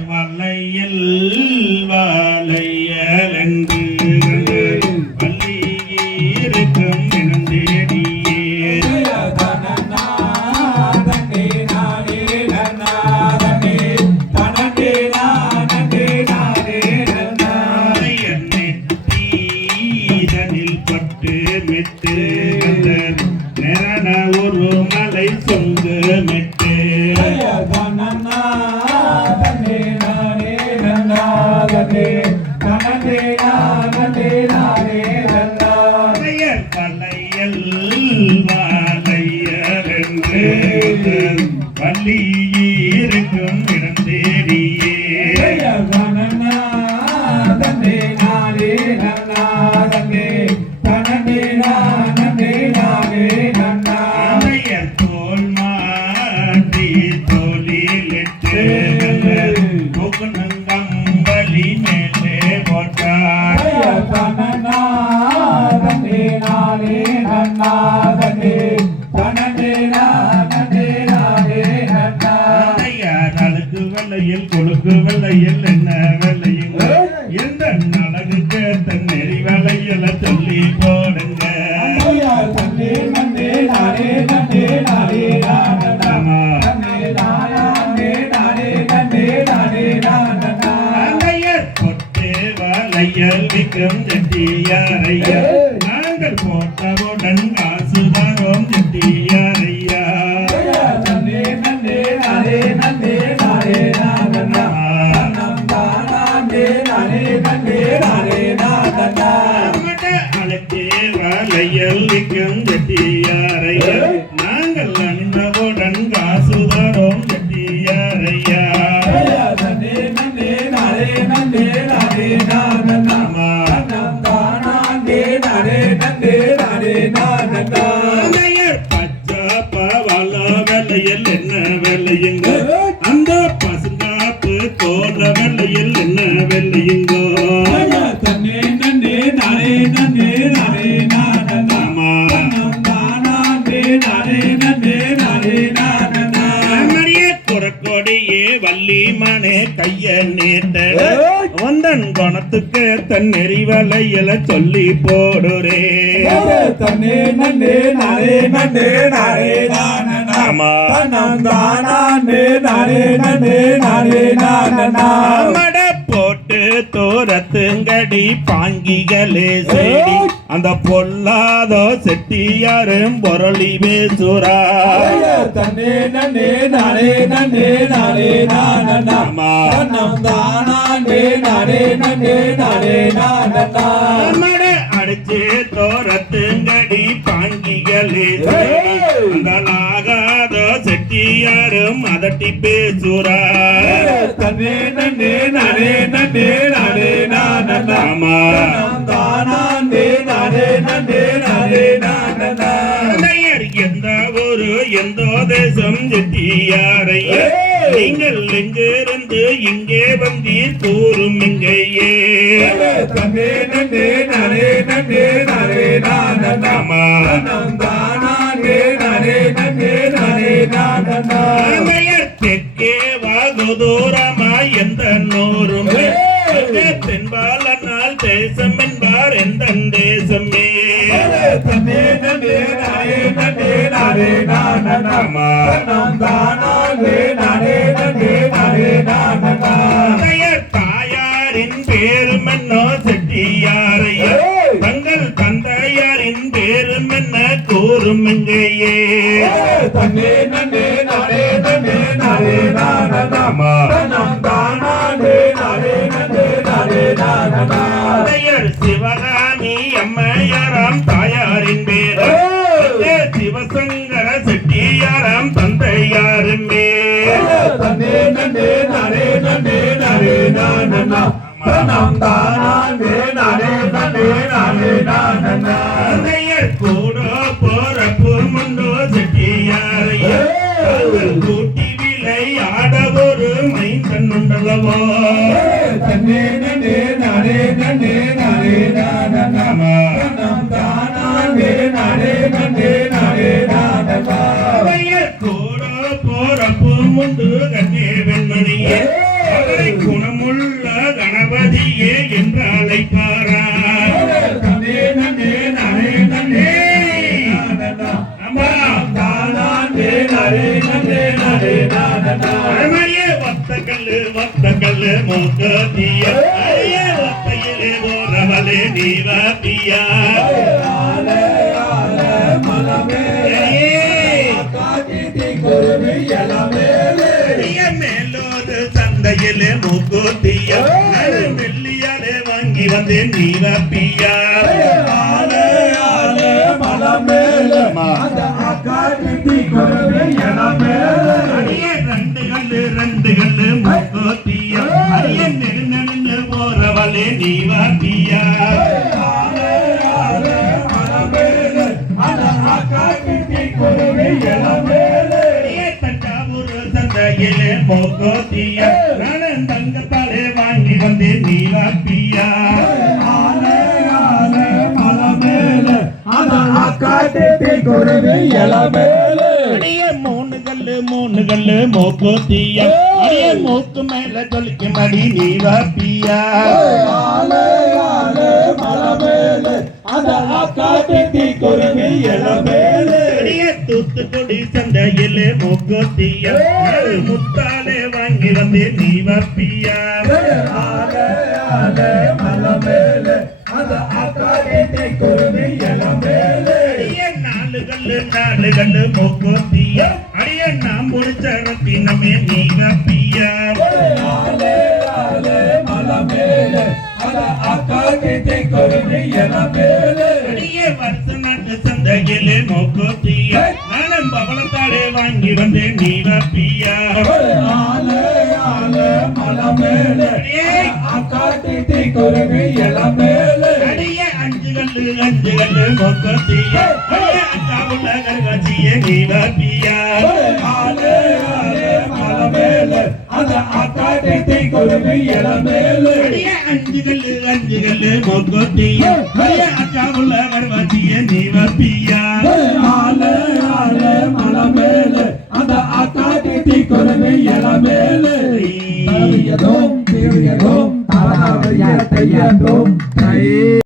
வலையல் வலையல் என்று வள்ளியிருக்கும் இனந்தேடியே பட்டு மெட்டு நிரண ஒரு மலை சொங்கு மெட்டு வலையல் வலையல் என்று வள்ளியிருக்கும் இடம் தேடியே தோல் மாற்றி தோலிலிட்டு கம்பளி மேலே போட்டார் அழகு வெள்ளையில் கொழுக்கு வெள்ளையில் என்ன வெள்ளையுங்க எந்த அழகு கேட்ட நெறி வெள்ளையில சொல்லி போடுங்க பொட்டு வலையல் விக்கும் செட்டியாரையா நாங்கள் போட்டவுடன் காசு தரோம் செட்டியாரையா வலையல் விக்கும் செட்டியாரையா நாங்கள் அணிந்தவுடன் காசு தரோம் செட்டியாரையா வெள்ளையில் என்ன வெள்ளையுங்க அந்த பசுங்காப்பு தோன்ற வெள்ளையில் என்ன வெள்ளையுங்கோ கொடியே வள்ளி மனே கைய நீட்ட வந்தன் குணத்துக்கு தன் நெறி வலையில சொல்லி போடுறே போட்டு தோரத்துங்கடி பாங்கிகளே செடி அந்த பொல்லாதோ செட்டியாரும் பொருளி பேசுரா அடிச்சு தோரத்துங்கடி பாங்கிகளே ஆகாதோ செட்டியாரும் அதட்டி பேசுரா எந்த ஒரு எந்த தேசம் செட்டியாரையே நீங்கள் எங்கிருந்து இங்கே வந்தீர் கூறும் இங்கேயே தெற்கே வாகுதூரமா எந்த நூறுமே தென்பாலனால் தேசம் என்பார் எந்த தேசமே தாயாரின் பேரும் என்ன செட்டியாரையா தங்கள் தந்தையாரின் பேரும் என்ன கூறும் எங்கேயே சிவகாமி அம்மையாராம் தாயாரின் பேர் சிவசங்கர செட்டியாராம் தந்தையாருமே கூட போறப்பு முண்டோ செட்டியாரையா கூட்டி விலை ஆட ஒரு மைந்தன் உண்டல்லவோ கூட போறப்பு குணமுண்டு கண்ணே வெண்மணியே அவரை குணமுள்ள கணபதியே என்று அழைப்பாரா வத்தக்கல்லு மோக்கத்திய அரிய வத்தையிலே போறவளே நீவாத்தியா மேலோடு சந்தையிலே மூக்குத்திய வெள்ளியாலே வாங்கி வந்தேன் நீவாப்பியா ரெண்டு கல்லு மூக்குத்திய அரிய நெடுநெடுன்னு போறவளே நீவாப்பியா தஞ்சாவூர் மோக்கோத்திய நான் தங்கத்தாலே வாங்கி வந்தேன் நீவாப்பியா மூணு கல்லு மோக்கோத்திய அடியே மூக்கு மேல தொலிக்கும் அடி நீவாப்பியா தூத்துக்குடி சந்தையிலே மோக்கோத்திய முத்தாலே வாங்கி வந்தேன் நீவாப்பியா நாலு கல்லு மோக்கோத்திய அடிய நாம் முடிச்சரத்தி நம்ம நீவாப்பியா அடியே வருஷ நாட்டு சந்தையிலே மோக்கோத்திய நானும் பவளத்தாலே வாங்கி வந்தேன் நீவாப்பியா அடிய அஞ்சு கல்லு மோக்கோத்திய அக்காவுள்ள கருகாட்சிய நீவாப்பியா அஞ்சு கல்லு மோக்கோத்திய அக்காவுள்ள கருகாட்சிய நீவாப்பியா